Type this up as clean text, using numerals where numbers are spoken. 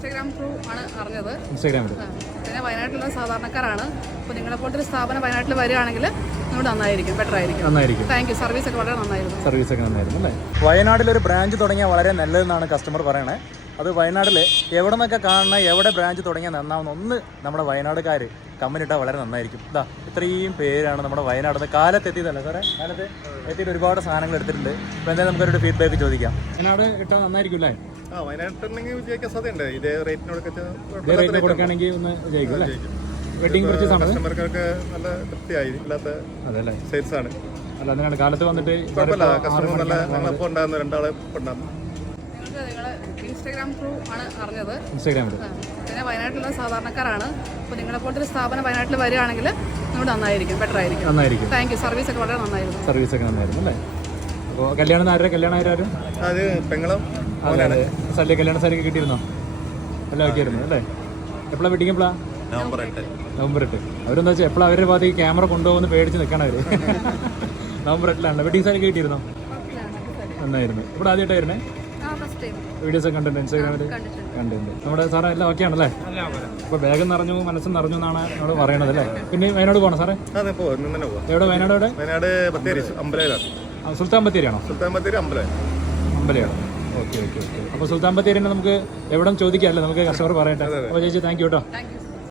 Instagram through ആണ് അറിഞ്ഞത്. ഇൻസ്റ്റാഗ്രാമിൽ പിന്നെ വയനാട്ടിലുള്ള സാധാരണക്കാരാണ്. അപ്പോൾ നിങ്ങളെപ്പോലത്തെ ഒരു സ്ഥാപനം വയനാട്ടിൽ വരികയാണെങ്കിൽ നിങ്ങൾ നന്നായിരിക്കും, ബെറ്റർ ആയിരിക്കും. നന്നായിരിക്കും. Thank you. സർവീസ് ഒക്കെ വളരെ നന്നായിരുന്നു. സർവീസ് ഒക്കെ നന്നായിരുന്നു അല്ലേ? വയനാട്ടിലൊരു ബ്രാഞ്ച് തുടങ്ങിയാൽ വളരെ നല്ലതെന്നാണ് കസ്റ്റമർ പറയണേ. അത് വയനാട്ടിൽ എവിടെ നിന്നൊക്കെ കാണണം, എവിടെ ബ്രാഞ്ച് തുടങ്ങിയാൽ നന്നാവുന്ന ഒന്ന് നമ്മുടെ വയനാടുകാർ കമ്പനി ഇട്ടാൽ വളരെ നന്നായിരിക്കും. ഇതാ ഇത്രയും പേരാണ് നമ്മുടെ വയനാട് കാലത്തെത്തിയതല്ലേ സാറേ? കാലത്ത് എത്തിയിട്ട് ഒരുപാട് സാധനങ്ങൾ എടുത്തിട്ടുണ്ട്. അപ്പോൾ എന്തായാലും നമുക്കൊരു ഫീഡ്ബാക്ക് ചോദിക്കാം. വയനാട് ഇട്ടാൽ നന്നായിരിക്കും അല്ലേ? വയനാട്ടിൽ വിജയിക്കാൻ സാധ്യതയുണ്ട്. ഇതേ റേറ്റിന് കൊടുക്കുകയാണെങ്കിൽ ഒന്ന് വിജയിക്കും അല്ലേ? വെഡിങ് കുറച്ച് കസ്റ്റമർക്കൊക്കെ നല്ല തൃപ്തിയായി. ഇല്ലാത്ത അതല്ലേ സെയിൽസ് ആണ്. അല്ല അതിനാണ് കാലത്ത് വന്നിട്ട് കസ്റ്റമർ നല്ല ഞങ്ങളപ്പോൾ ഉണ്ടായിരുന്നു, രണ്ടാളെ ഉണ്ടായിരുന്നു. ഇൻസ്റ്റാഗ്രാം ത്രൂ ആണ് അറിഞ്ഞത്. ഇൻസ്റ്റാഗ്രാമിൽ പിന്നെ വയനാട്ടിലുള്ള സാധാരണക്കാരാണ്. അപ്പോൾ നിങ്ങളെപ്പോലത്തെ ഒരു സ്ഥാപനം വയനാട്ടിൽ വരികയാണെങ്കിൽ നിങ്ങൾ നന്നായിരിക്കും, ബെറ്റർ ആയിരിക്കും. നന്നായിരിക്കും. Thank you. സർവീസ് ഒക്കെ വളരെ നന്നായിരുന്നു. സർവീസ് ഒക്കെ നന്നായിരുന്നു അല്ലേ? അപ്പോൾ കല്യാണം ആരും അത് പെങ്ങളും സല്യ കല്യാണ സാരിയൊക്കെ കിട്ടിയിരുന്നോ? എല്ലാം ഒക്കെയായിരുന്നു അല്ലേ? എപ്പോഴാണ് വെഡിങ്? എപ്പോഴാണ്? നവംബർ 8. അവരെന്താ വെച്ചാൽ എപ്പോഴും അവരുടെ ഭാഗത്ത് ഈ ക്യാമറ കൊണ്ടുപോകുന്ന പേടിച്ച് നിൽക്കണം അവർ. നവംബർ 8 വെഡിങ് സാരിയൊക്കെ കിട്ടിയിരുന്നോ? നന്നായിരുന്നു. ഇവിടെ ആദ്യമായിട്ടായിരുന്നേ? വീഡിയോസ് ഒക്കെ കണ്ടിട്ടുണ്ട്, ഇൻസ്റ്റാഗ്രാമിൽ കണ്ടിട്ടുണ്ട്. നമ്മുടെ സാറേ എല്ലാം ഓക്കെ ആണല്ലേ? അപ്പോൾ ബാഗ് നിറഞ്ഞു, മനസ്സും നിറഞ്ഞു എന്നാണ് നമ്മൾ പറയണത് അല്ലേ? പിന്നെ വയനാട് പോകണം സാറേ? എവിടെ? വയനാട് എവിടെ? സുൽത്താൻ ബത്തേരിയാണോ? അമ്പലയാണ്. ഓക്കെ. അപ്പോൾ സുൽത്താൻ ബത്തേരിനെ നമുക്ക് എവിടെ ചോദിക്കാം അല്ലേ? നമുക്ക് കസ്റ്റമർ പറയട്ടെ. അപ്പോൾ ചേച്ചി താങ്ക് യു കേട്ടോ.